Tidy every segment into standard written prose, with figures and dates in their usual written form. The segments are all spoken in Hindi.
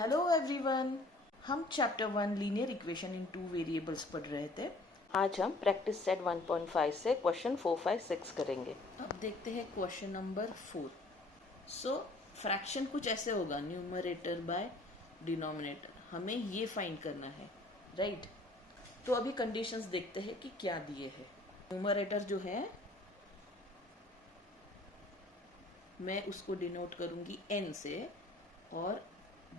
हेलो एवरीवन, हम chapter 1 linear equation in two variables पढ़ रहे थे। आज हम प्रैक्टिस सेट 1.5 से क्वेश्चन 4, 5, 6 करेंगे। अब देखते हैं क्वेश्चन नंबर 4। सो फ्रैक्शन कुछ ऐसे होगा, न्यूमरेटर बाय डिनोमिनेटर, हमें ये फाइंड करना है, राइट। तो अभी कंडीशंस देखते हैं कि क्या दिए हैं। न्यूमरेटर जो है मैं उसको डिनोट करूंगी n से, और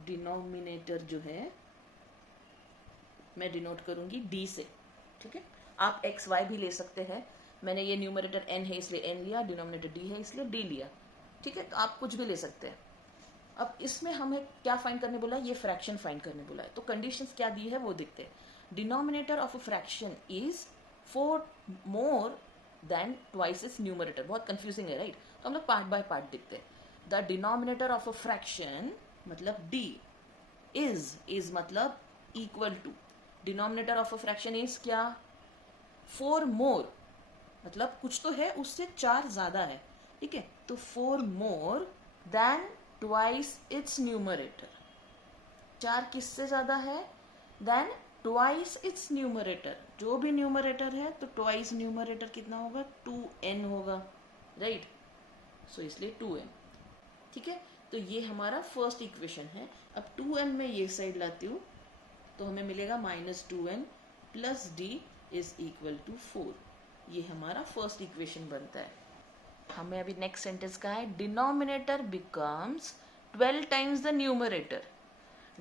डिनोमिनेटर जो है मैं डिनोट करूंगी d से, ठीक है। आप एक्स वाई भी ले सकते हैं। मैंने ये न्यूमरेटर n है इसलिए n लिया, डिनोमिनेटर d है इसलिए d लिया, ठीक है। तो आप कुछ भी ले सकते हैं। अब इसमें हमें क्या फाइंड करने बोला है, ये फ्रैक्शन फाइंड करने बोला है। तो कंडीशंस क्या दी है वो देखते हैं। Denominator of a fraction is 4 more than twice is numerator. बहुत कंफ्यूजिंग है, राइट। तो हम लोग पार्ट बाय पार्ट देखते हैं। The denominator of a fraction मतलब d इज मतलब equal to, denominator of a fraction is क्या, 4 मोर, मतलब कुछ तो है उससे 4 ज्यादा है, ठीक है। तो 4 more than twice its numerator. 4 किससे ज्यादा है, देन ट्वाइस इट्स न्यूमरेटर। जो भी न्यूमरेटर है तो ट्वाइस न्यूमरेटर कितना होगा, 2n होगा, राइट। सो इसलिए 2n, ठीक है। तो ये हमारा फर्स्ट इक्वेशन है। अब 2n में ये साइड लाती हूँ तो हमें मिलेगा -2n plus d is equal to 4। ये हमारा फर्स्ट इक्वेशन बनता है। हमें अभी नेक्स्ट सेंटेंस का है, denominator becomes 12 times the numerator.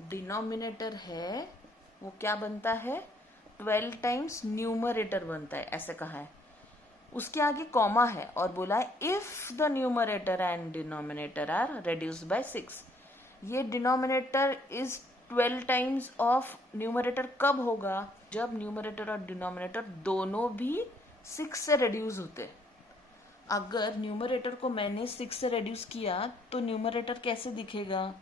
Denominator है वो क्या बनता है, 12 टाइम्स न्यूमरेटर बनता है, ऐसे कहा है। उसके आगे कॉमा है और बोला है if the numerator and denominator are reduced by 6। ये denominator is 12 times of numerator कब होगा, जब न्यूमरेटर और डिनोमिनेटर दोनों भी 6 से रेड्यूस होते। अगर न्यूमरेटर को मैंने 6 से रेड्यूस किया तो न्यूमरेटर कैसे दिखेगा,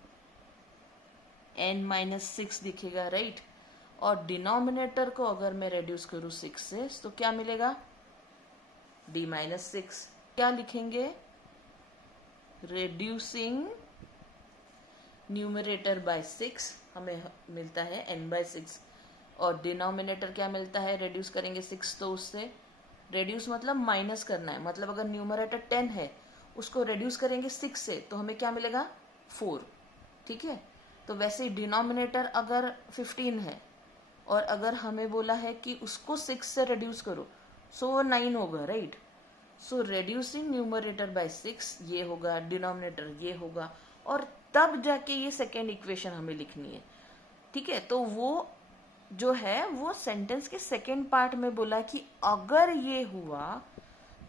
n-6 दिखेगा, राइट। और डिनोमिनेटर को अगर मैं रेड्यूस करूं 6 से तो क्या मिलेगा, d-6। क्या लिखेंगे, रेड्यूसिंग न्यूमरेटर बाय 6 हमें मिलता है n/6, और डिनोमिनेटर क्या मिलता है, रेड्यूस करेंगे 6 तो उससे, रेड्यूस मतलब माइनस करना है, मतलब अगर न्यूमरेटर 10 है उसको रेड्यूस करेंगे 6 से तो हमें क्या मिलेगा, 4, ठीक है। तो वैसे ही डिनोमिनेटर अगर 15 है और अगर हमें बोला है कि उसको 6 से रेड्यूस करो सो 9 होगा, राइट। सो रेड्यूसिंग न्यूमरेटर बाय 6 ये होगा, डिनोमिनेटर ये होगा, और तब जाके ये सेकेंड इक्वेशन हमें लिखनी है, ठीक है। तो वो जो है वो सेंटेंस के सेकेंड पार्ट में बोला कि अगर ये हुआ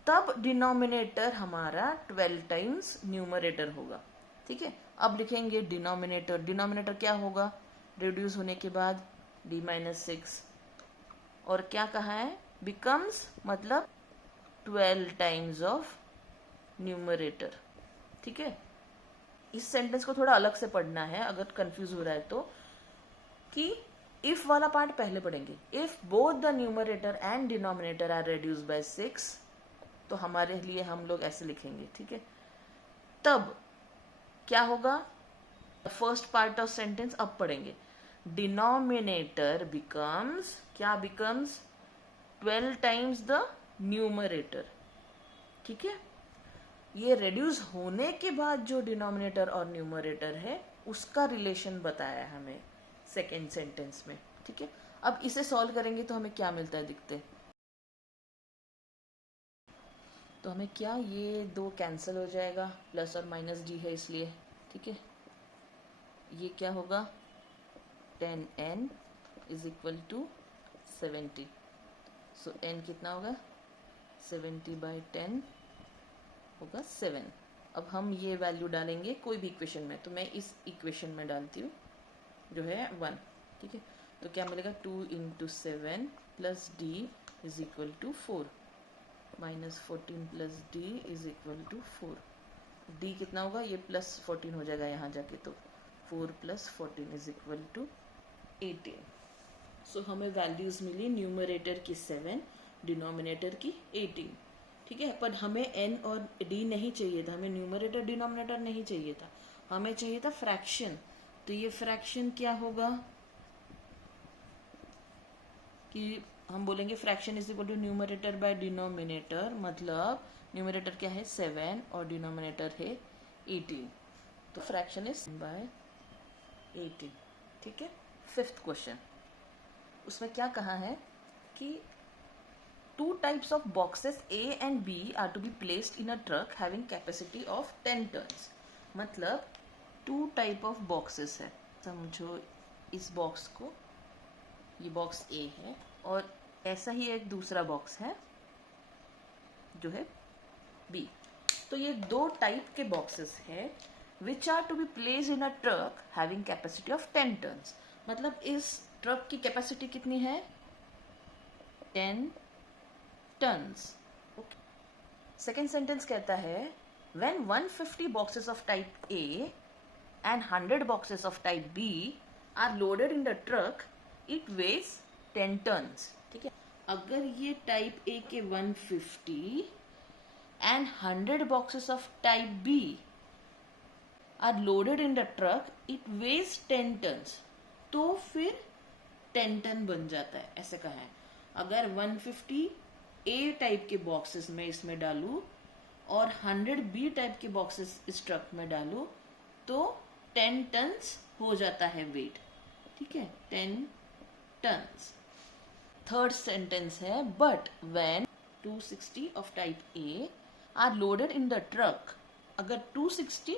तब डिनोमिनेटर हमारा 12 टाइम्स न्यूमरेटर होगा, ठीक है। अब लिखेंगे डिनोमिनेटर, डिनोमिनेटर क्या होगा, रिड्यूस होने के बाद d-6, और क्या कहा है, बिकम्स मतलब 12 टाइम्स ऑफ न्यूमरेटर, ठीक है। इस सेंटेंस को थोड़ा अलग से पढ़ना है अगर कंफ्यूज हो रहा है तो, कि इफ वाला पार्ट पहले पढ़ेंगे। If both the numerator and denominator are reduced by 6 तो हमारे लिए हम लोग ऐसे लिखेंगे, ठीक है। तब क्या होगा, फर्स्ट पार्ट ऑफ सेंटेंस अब पढ़ेंगे, डिनोमिनेटर बिकम्स, क्या बिकम्स, 12 टाइम्स द न्यूमरेटर, ठीक है। ये रेड्यूस होने के बाद जो डिनोमिनेटर और न्यूमरेटर है उसका रिलेशन बताया हमें सेकेंड सेंटेंस में, ठीक है। अब इसे सॉल्व करेंगे तो हमें क्या मिलता है, दिखते। तो हमें क्या, ये 2 कैंसिल हो जाएगा, प्लस और माइनस d है इसलिए, ठीक है। ये क्या होगा, 10n is equal to 70। So n कितना होगा, 70/10 होगा 7। अब हम ये वैल्यू डालेंगे कोई भी इक्वेशन में, तो मैं इस इक्वेशन में डालती हूँ जो है 1, ठीक है। तो क्या मिलेगा, 2 × 7 plus d is equal to 4, -14 plus d is equal to 4। d कितना होगा, ये +14 हो जाएगा यहाँ जाके, तो 4 + 14 इज इक्वल टू 18। सो हमें वैल्यूज मिली, न्यूमरेटर की 7, डिनोमिनेटर की 18, ठीक है। पर हमें n और d नहीं चाहिए था, हमें न्यूमरेटर डिनोमिनेटर नहीं चाहिए था, हमें चाहिए था फ्रैक्शन। तो ये फ्रैक्शन क्या होगा कि हम बोलेंगे fraction is equal to numerator by denominator, मतलब न्यूमरेटर क्या है 7 और डिनोमिनेटर है 18, तो फ्रैक्शन इज बाय 18। ठीक है। 5th क्वेश्चन, उसमें क्या कहा है कि 2 types of boxes A and B are to be placed in a truck having capacity of 10 tons। मतलब 2 type of boxes है। समझो इस बॉक्स को, ये बॉक्स A है और ऐसा ही एक दूसरा बॉक्स है जो है B। तो ये 2 टाइप के बॉक्सेस है which are to be place in a truck having capacity of 10 tons. मतलब इस ट्रक की कैपेसिटी कितनी है 10 टन्स। सेकेंड सेंटेंस कहता है when 150 boxes of type A and 100 boxes of type B are loaded in the truck, it weighs 10 tons। ठीक है। अगर ये टाइप A के 150 and 100 boxes of type B are loaded in the truck, it weighs 10 tons। तो फिर 10 टन बन जाता है, ऐसे कहा है। अगर 150 A टाइप के बॉक्सेस में इसमें डालूं और 100 B टाइप के बॉक्सेस इस ट्रक में डालूं तो 10 टन्स हो जाता है वेट। ठीक है, 10 टन्स। थर्ड सेंटेंस है but when 260 of type A are loaded in the truck. अगर 260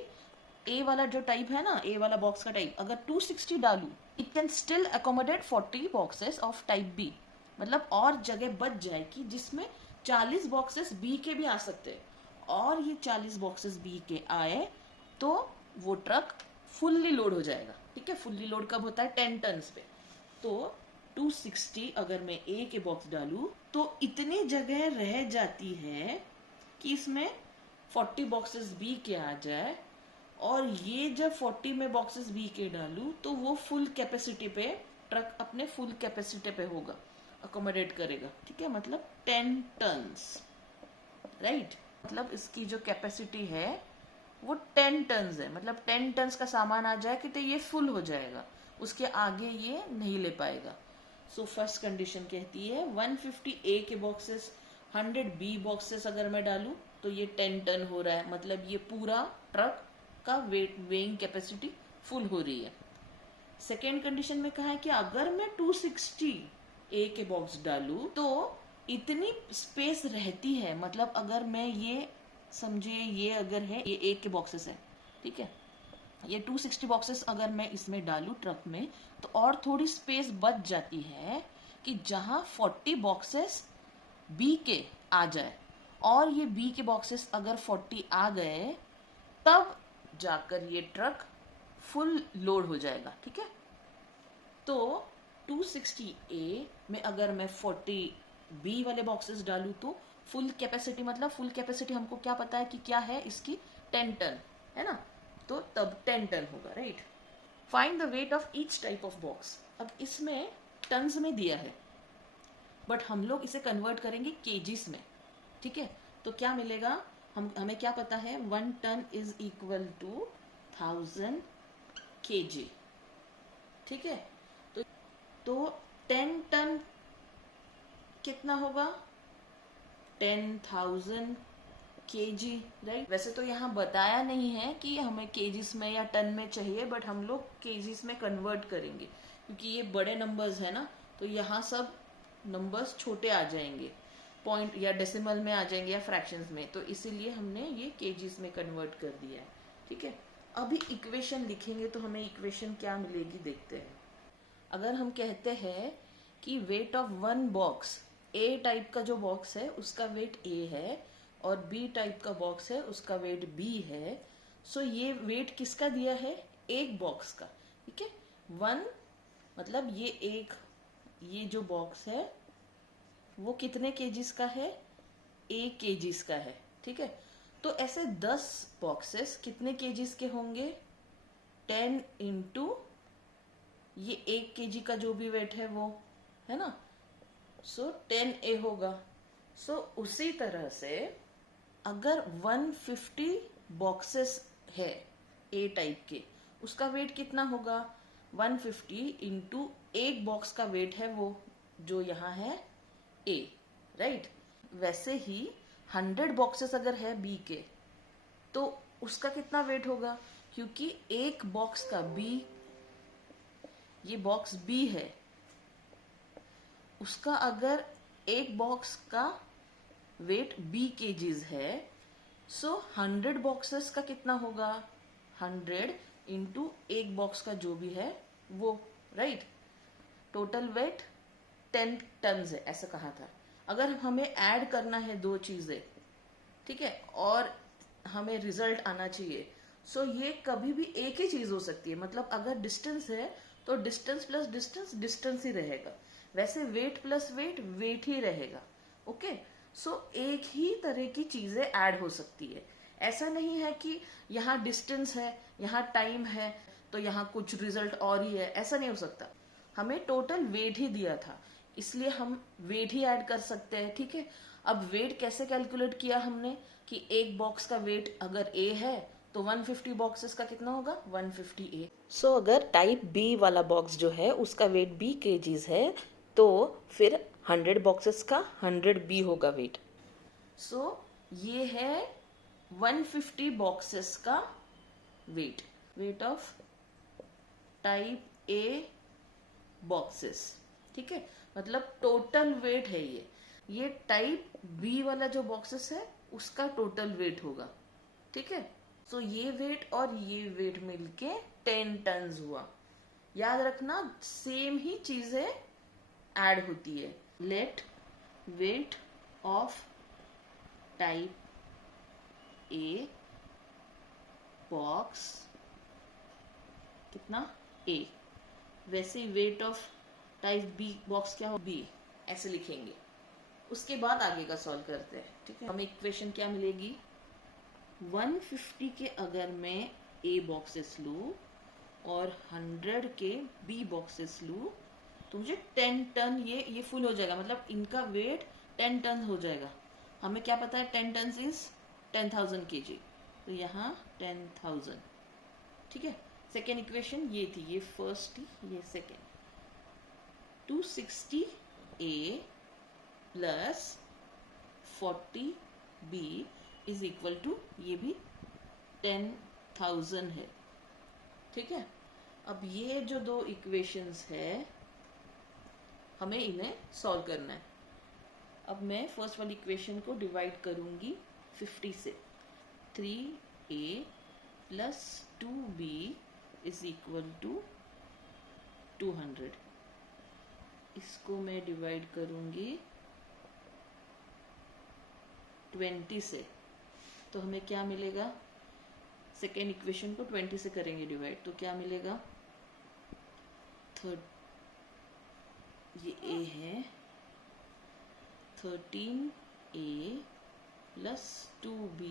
A वाला जो टाइप है ना, A वाला बॉक्स का टाइप, अगर 260 डालूं it can still accommodate 40 boxes of type B। मतलब और जगह बच जाएगी जिसमें 40 बॉक्सेस B के भी आ सकते हैं, और ये 40 बॉक्सेस B के आए तो वो ट्रक फुल्ली लोड हो जाएगा। ठीक है, फुल्ली लोड कब होता है 10 टन्स पे। तो 260 अगर मैं A के बॉक्स डालूं तो इतनी जगह रह जाती है कि इसमें 40 बॉक्सेस B के आ जाए, और ये जब 40 में बॉक्सेस B के डालूं तो वो फुल कैपेसिटी पे, ट्रक अपने फुल कैपेसिटी पे होगा, अकोमोडेट करेगा। ठीक है, मतलब 10 टन्स, राइट। मतलब इसकी जो कैपेसिटी है वो 10 टन्स है। मतलब 10 टन्स का सामान आ जाए कि तो ये फुल हो जाएगा, उसके आगे ये नहीं ले पाएगा। सो फर्स्ट कंडीशन कहती है 150 A के बॉक्सेस 100 B बॉक्सेस अगर मैं डालूं तो ये 10 टन हो रहा है, मतलब ये पूरा ट्रक का वेइंग कैपेसिटी फुल हो रही है। सेकेंड कंडीशन में कहा है कि अगर मैं 260 A के बॉक्स डालूं तो इतनी स्पेस रहती है, मतलब अगर मैं ये समझिए ये अगर है ये A के बॉक्सेस है, ठीक है, ये 260 बॉक्सेस अगर मैं इसमें डालूं ट्रक में तो और थोड़ी स्पेस बच जाती है कि जहां 40 बॉक्सेस B के आ जाए, और ये B के बॉक्सेस अगर 40 आ गए तब जाकर ये ट्रक फुल लोड हो जाएगा। ठीक है, तो 260 A में अगर मैं 40 B वाले बॉक्सेस डालूं तो फुल कैपेसिटी, मतलब फुल कैपेसिटी हमको क्या पता है कि क्या है इसकी 10 टन है ना, तो तब 10 टन होगा, right. Find the weight of each type of box. अब इसमें टन्स में दिया है बट हम लोग इसे कन्वर्ट करेंगे केजीस में। ठीक है, तो क्या मिलेगा, हमें क्या पता है 1 ton is equal to 1000 kg। ठीक है, तो 10 टन कितना होगा 10,000 kg, राइट। वैसे तो यहाँ बताया नहीं है कि हमें केजीस में या टन में चाहिए, बट हम लोग केजीस में कन्वर्ट करेंगे क्योंकि ये बड़े नंबर्स है ना, तो यहाँ सब नंबर्स छोटे आ जाएंगे, पॉइंट या डेसिमल में आ जाएंगे या फ्रैक्शंस में, तो इसीलिए हमने ये केजीस में कन्वर्ट कर दिया है। ठीक है, अभी इक्वेशन लिखेंगे तो हमें इक्वेशन क्या मिलेगी देखते हैं। अगर हम कहते हैं कि weight of one box, A type का जो बॉक्स है उसका वेट ए है और बी टाइप का बॉक्स है उसका वेट बी है, सो ये वेट किसका दिया है, एक बॉक्स का। ठीक है, 1 मतलब ये जो बॉक्स है वो कितने केजीस का है, 1 केजीस का है। ठीक है, तो ऐसे 10 बॉक्सेस कितने केजीस के होंगे, 10 इंटू ये 1 केजी का जो भी वेट है वो, है ना, सो 10A होगा। सो उसी तरह से अगर 150 बॉक्सेस है ए टाइप के, उसका वेट कितना होगा 150 इंटू एक बॉक्स का वेट है वो जो यहाँ है A, राइट। वैसे ही 100 बॉक्सेस अगर है B के तो उसका कितना वेट होगा, क्योंकि एक बॉक्स का B, ये बॉक्स B है, उसका अगर एक बॉक्स का वेट B केजीज है, सो 100 बॉक्सेस का कितना होगा 100 इंटू एक बॉक्स का जो भी है वो, राइट। टोटल वेट 10 टन है ऐसा कहा था। अगर हमें ऐड करना है दो चीजें, ठीक है, और हमें रिजल्ट आना चाहिए, सो ये कभी भी एक ही चीज हो सकती है। मतलब अगर डिस्टेंस है तो डिस्टेंस प्लस डिस्टेंस डिस्टेंस ही रहेगा, वैसे वेट प्लस वेट वेट ही रहेगा। ओके, सो एक ही तरह की चीजें ऐड हो सकती है। ऐसा नहीं है कि यहाँ डिस्टेंस है यहाँ टाइम है तो यहाँ कुछ रिजल्ट और ही है, ऐसा नहीं हो सकता। हमें टोटल वेट ही दिया था इसलिए हम वेट ही ऐड कर सकते हैं, ठीक है। अब वेट कैसे कैलकुलेट किया हमने कि एक बॉक्स का वेट अगर A है तो 150 बॉक्सेस का कितना होगा 150 A। सो अगर टाइप बी वाला बॉक्स जो है उसका वेट बी केजीज है तो फिर 100 बॉक्सेस का 100 बी होगा वेट। सो ये है 150 बॉक्सेस का wait of type A boxes, ठीक है। मतलब टोटल वेट है ये टाइप बी वाला जो बॉक्सेस है उसका टोटल वेट होगा, ठीक है। सो ये वेट और ये वेट मिलके 10 टन्स हुआ। याद रखना सेम ही चीजें ऐड होती है। Let weight of type A box कितना A, वैसे weight of type B box क्या हो B, ऐसे लिखेंगे। उसके बाद आगे का सॉल्व करते हैं, ठीक है। हमें इक्वेशन क्या मिलेगी 150 के अगर मैं A बॉक्सेस लूं और 100 के B बॉक्सेस लूं तो मुझे 10 टन ये फुल हो जाएगा, मतलब इनका वेट 10 टन हो जाएगा। हमें क्या पता है 10 टन इज 10,000 kg, तो यहाँ 10,000, ठीक है। सेकेंड इक्वेशन ये थी, ये फर्स्ट थी, ये second. 260 A plus 40 B is equal to, ये भी 10,000 है, ठीक है। अब ये जो दो इक्वेशंस है हमें इन्हें सॉल्व करना है। अब मैं फर्स्ट वाली इक्वेशन को डिवाइड करूंगी 50 से। 3A plus 2B is equal to 200। इसको मैं डिवाइड करूंगी 20 से, तो हमें क्या मिलेगा, सेकेंड इक्वेशन को 20 से करेंगे डिवाइड तो क्या मिलेगा, ये A है 13A plus 2B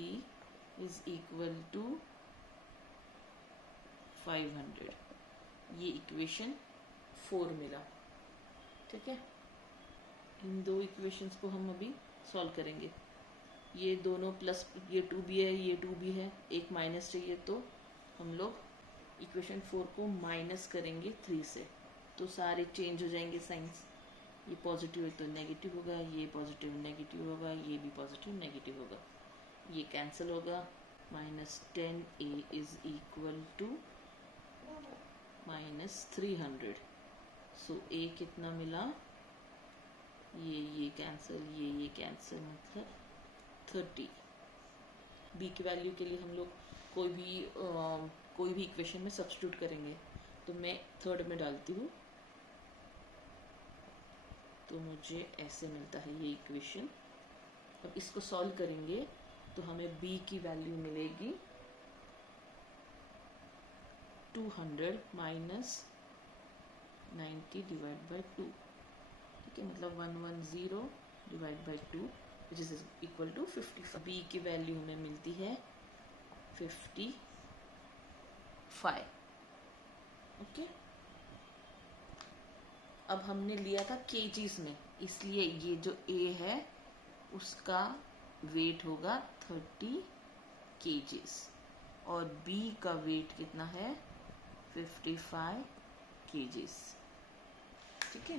is equal to 500। ये इक्वेशन 4 मिला, ठीक है। इन दो इक्वेशंस को हम अभी सॉल्व करेंगे। ये दोनों प्लस, ये 2B है ये 2B है, एक माइनस चाहिए तो हम लोग इक्वेशन 4 को माइनस करेंगे 3 से, तो सारे चेंज हो जाएंगे साइंस। ये पॉजिटिव है तो नेगेटिव होगा, ये पॉजिटिव नेगेटिव होगा, ये भी पॉजिटिव नेगेटिव होगा, ये कैंसिल होगा। -10A is equal to -300। So A कितना मिला, ये कैंसिल, ये कैंसिल, मतलब 30। B की वैल्यू के लिए हम लोग कोई भी इक्वेशन में सब्स्टिट्यूट करेंगे, तो मैं थर्ड में डालती हूँ, तो मुझे ऐसे मिलता है ये इक्वेशन। अब इसको सॉल्व करेंगे तो हमें B की वैल्यू मिलेगी 200 माइनस 90 डिवाइड बाई 2, ठीक है। मतलब 110 divide by 2 which is equal to 50। B की वैल्यू हमें मिलती है 55, ओके। अब हमने लिया था केजीज में, इसलिए ये जो A है उसका वेट होगा 30 केजीज और B का वेट कितना है 55 kgs। ठीक है,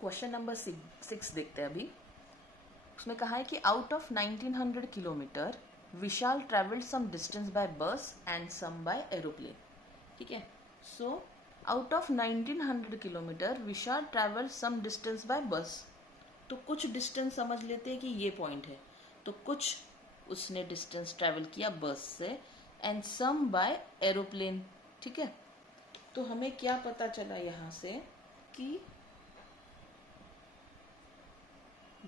क्वेश्चन नंबर 6 देखते हैं अभी। उसमें कहा है कि out of 1900 kilometre Vishal travelled some distance by bus and some by aeroplane. ठीक है, so out of 1900 kilometre Vishal travelled some distance by bus. तो कुछ डिस्टेंस समझ लेते हैं कि ये पॉइंट है, तो कुछ उसने डिस्टेंस ट्रेवल किया बस से, एंड सम बाय एरोप्लेन। ठीक है, तो हमें क्या पता चला यहाँ से कि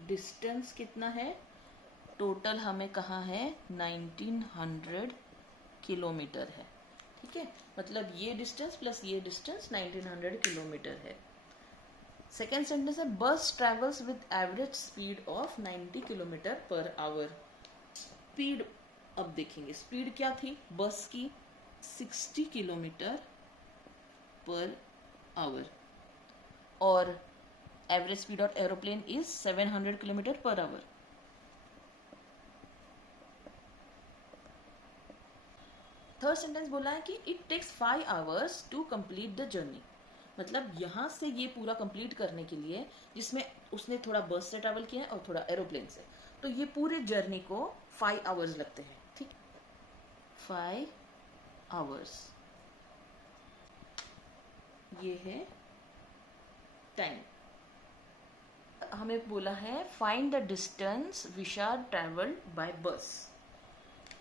डिस्टेंस कितना है, टोटल हमें कहा है 1900 किलोमीटर है। ठीक है, मतलब ये डिस्टेंस प्लस ये डिस्टेंस 1900 किलोमीटर है। सेकेंड सेंटेंस है बस travels with average speed of 90 kilometre per our. Speed अब देखेंगे, स्पीड क्या थी बस की, 60 किलोमीटर पर आवर, और average speed of aeroplane is 700 kilometre per hour. Third sentence बोला है कि it takes 5 hours to complete the journey. मतलब यहाँ से ये पूरा कंप्लीट करने के लिए, जिसमें उसने थोड़ा बस से ट्रैवल किया है और थोड़ा एरोप्लेन से, तो ये पूरे जर्नी को 5 आवर्स लगते हैं। ठीक, 5 आवर्स ये है टाइम। हमें बोला है find the distance Vishal travelled bye bus.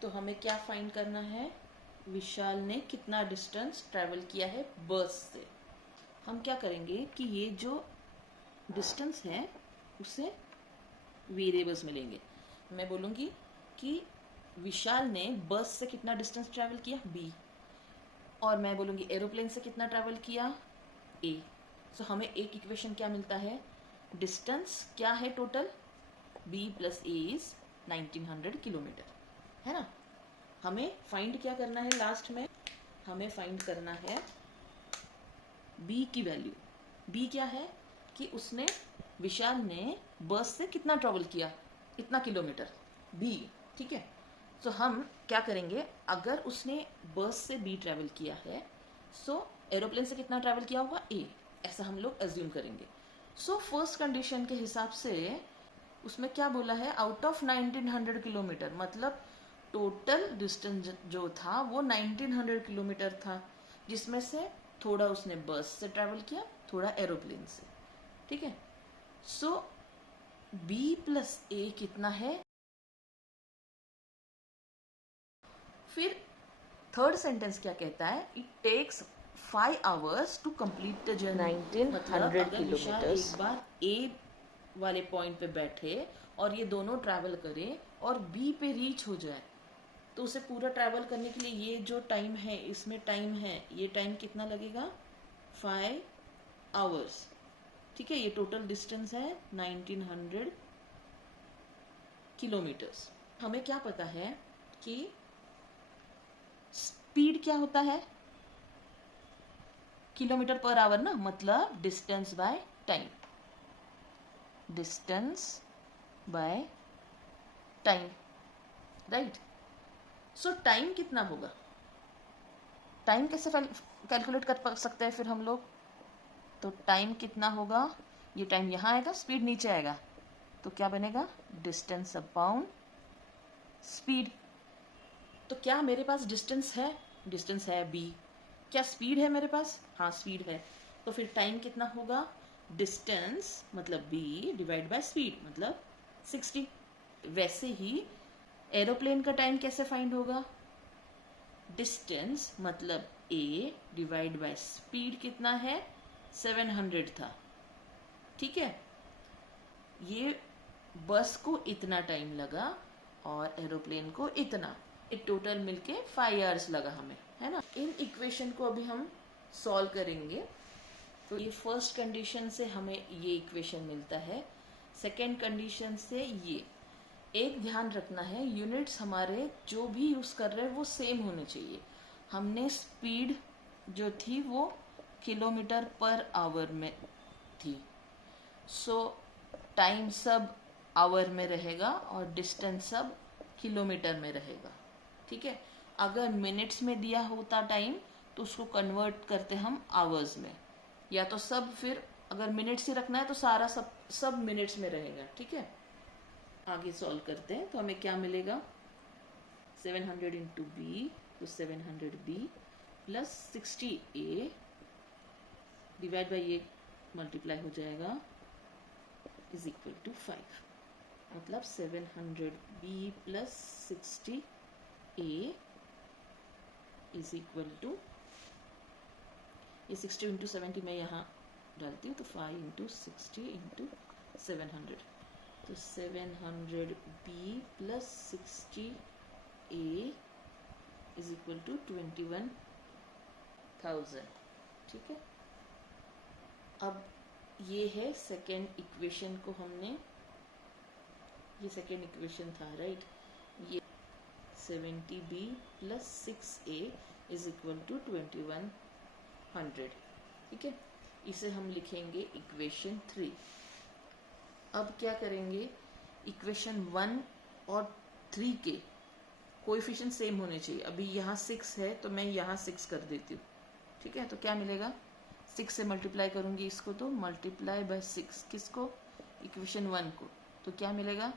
तो हमें क्या फाइंड करना है, विशाल ने कितना डिस्टेंस ट्रैवल किया है बस से। हम क्या करेंगे कि ये जो डिस्टेंस है उसे वेरिएबल्स में लेंगे। मैं बोलूँगी कि विशाल ने बस से कितना डिस्टेंस ट्रैवल किया b, और मैं बोलूँगी एरोप्लेन से कितना ट्रैवल किया a। सो हमें एक इक्वेशन क्या मिलता है, डिस्टेंस क्या है total, b plus a is 1900 kilometre, है ना। हमें फाइंड क्या करना है, लास्ट में हमें फाइंड करना है b की वैल्यू। b क्या है कि उसने, विशाल ने बस से कितना ट्रैवल किया, इतना किलोमीटर b। ठीक है, सो हम क्या करेंगे, अगर उसने बस से b ट्रैवल किया है, सो एरोप्लेन से कितना ट्रैवल किया होगा a, ऐसा हम लोग एज्यूम करेंगे। सो फर्स्ट कंडीशन के हिसाब से उसमें क्या बोला है, आउट ऑफ 1900 किलोमीटर, मतलब टोटल डिस्टेंस जो था वो 1900 किलोमीटर था, जिसमें से थोड़ा उसने बस से ट्रैवल किया, थोड़ा एरोप्लेन से। ठीक है, सो b प्लस a कितना है। फिर थर्ड सेंटेंस क्या कहता है, it takes 5 hours to complete the journey. 1900 kilometre एक बार a वाले पॉइंट पे बैठे और ये दोनों ट्रैवल करे और b पे रीच हो जाए, तो उसे पूरा ट्रैवल करने के लिए ये जो टाइम है, इसमें टाइम है, ये टाइम कितना लगेगा, 5 आवर्स। ठीक है, ये टोटल डिस्टेंस है 1900 किलोमीटर्स। हमें क्या पता है कि स्पीड क्या होता है, किलोमीटर पर आवर ना, मतलब distance by time, distance by time, right. So time कितना होगा, टाइम कैसे कैलकुलेट कर सकते हैं फिर हम लोग, तो टाइम कितना होगा, ये टाइम यहाँ आएगा, स्पीड नीचे आएगा, तो क्या बनेगा, डिस्टेंस अपॉन स्पीड। तो क्या मेरे पास डिस्टेंस है b, क्या स्पीड है मेरे पास, हाँ स्पीड है, तो फिर टाइम कितना होगा, डिस्टेंस मतलब b डिवाइड बाय स्पीड मतलब 60। वैसे ही एरोप्लेन का टाइम कैसे फाइंड होगा, डिस्टेंस मतलब a डिवाइड बाय स्पीड कितना है, 700 था। ठीक है, ये बस को इतना टाइम लगा और एरोप्लेन को इतना, एक टोटल मिलके 5 आवर्स लगा हमें, है ना। इन इक्वेशन को अभी हम सॉल्व करेंगे। तो ये फर्स्ट कंडीशन से हमें ये इक्वेशन मिलता है, सेकेंड कंडीशन से ये। एक ध्यान रखना है, यूनिट्स हमारे जो भी यूज़ कर रहे हैं वो सेम होने चाहिए। हमने स्पीड जो थी वो किलोमीटर पर आवर में थी, सो टाइम सब आवर में रहेगा और डिस्टेंस सब किलोमीटर में रहेगा। ठीक है, अगर मिनट्स में दिया होता टाइम तो उसको कन्वर्ट करते हम आवर्स में, या तो सब, फिर अगर मिनट्स ही रखना है तो सारा सब मिनट्स में रहेगा, ठीक है। आगे सॉल्व करते हैं तो हमें क्या मिलेगा, 700 इंटू बी, तो 700b plus 60a divide by ये मल्टीप्लाई हो जाएगा इज इक्वल टू 5, मतलब 700b plus 60a is equal to, ये 60 इंटू 70 मैं यहाँ डालती हूँ, तो 5 इंटू 60 इंटू 700, तो 700b plus 60a is equal to 21,000, ठीक है। अब ये है सेकेंड इक्वेशन को हमने, ये सेकेंड इक्वेशन था, राइट। ये 70b plus 6a is equal to 2100, ठीक है। इसे हम लिखेंगे इक्वेशन 3। अब क्या करेंगे, इक्वेशन 1 और 3 के कोएफिशिएंट सेम होने चाहिए। अभी यहाँ 6 है तो मैं यहाँ 6 कर देती हूँ, ठीक है। तो क्या मिलेगा, 6 से मल्टीप्लाई करूँगी इसको, तो मल्टीप्लाई बाय 6 किसको, इक्वेशन 1 को, तो क्या मिलेगा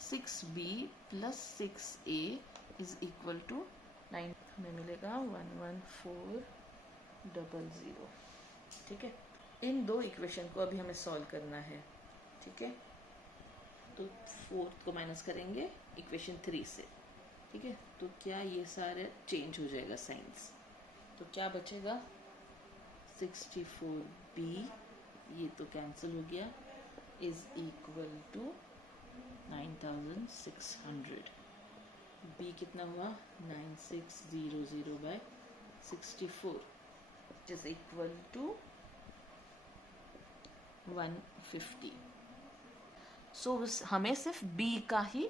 6b plus 6a is equal to 9, हमें मिलेगा 11400, ठीक है। इन दो इक्वेशन को अभी हमें सॉल्व करना है, ठीक है। तो 4 को माइनस करेंगे इक्वेशन 3 से, ठीक है। तो क्या ये सारे चेंज हो जाएगा साइंस, तो क्या बचेगा 64b, ये तो कैंसिल हो गया, इज इक्वल टू 9600, b कितना हुआ 9600 बाय 64 इज इक्वल टू 150। सो हमें सिर्फ b का ही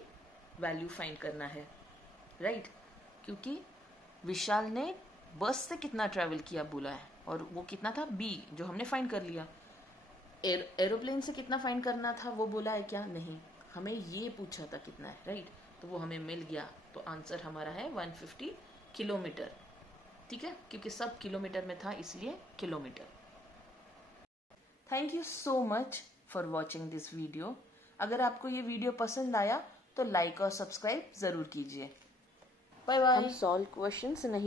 वैल्यू फाइंड करना है, राइट, क्योंकि विशाल ने बस से कितना ट्रैवल किया बोला है, और वो कितना था b, जो हमने फाइंड कर लिया। एरोप्लेन से कितना फाइंड करना था वो बोला है क्या, नहीं, हमें ये पूछा था कितना है, राइट, तो वो हमें मिल गया। तो आंसर हमारा है 150 किलोमीटर, ठीक है, क्योंकि सब किलोमीटर में था इसलिए kilometre. Thank you so much for watching this video. अगर आपको ये वीडियो पसंद आया तो लाइक और सब्सक्राइब जरूर कीजिए। Bye bye. हम सॉल्व क्वेश्चंस नहीं